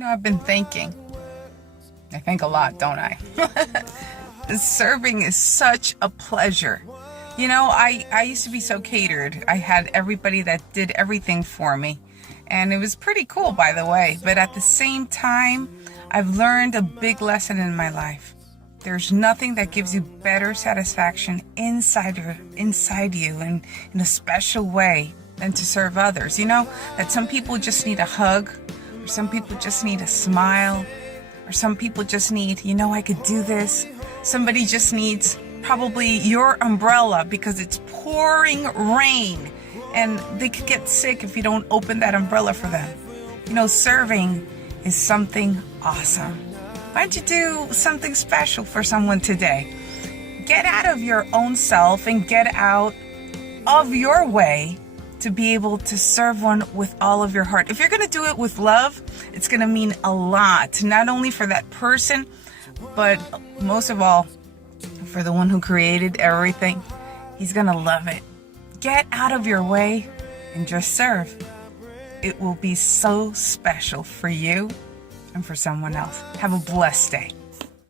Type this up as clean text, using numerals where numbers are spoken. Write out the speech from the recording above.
I've been thinking. I think a lot, don't I? Serving is such a pleasure. I used to be so catered. I had everybody that did everything for me. And it was pretty cool, by the way. But at the same time, I've learned a big lesson in my life. There's nothing that gives you better satisfaction inside you and in a special way than to serve others. That some people just need a hug, or some people just need a smile, or some people just need, I could do this. Somebody just needs probably your umbrella because it's pouring rain and they could get sick if you don't open that umbrella for them. Serving is something awesome. Why don't you do something special for someone today? Get out of your own self and get out of your way to be able to serve one with all of your heart. If you're going to do it with love, it's going to mean a lot, not only for that person, but most of all, for the one who created everything. He's going to love it. Get out of your way and just serve. It will be so special for you and for someone else. Have a blessed day.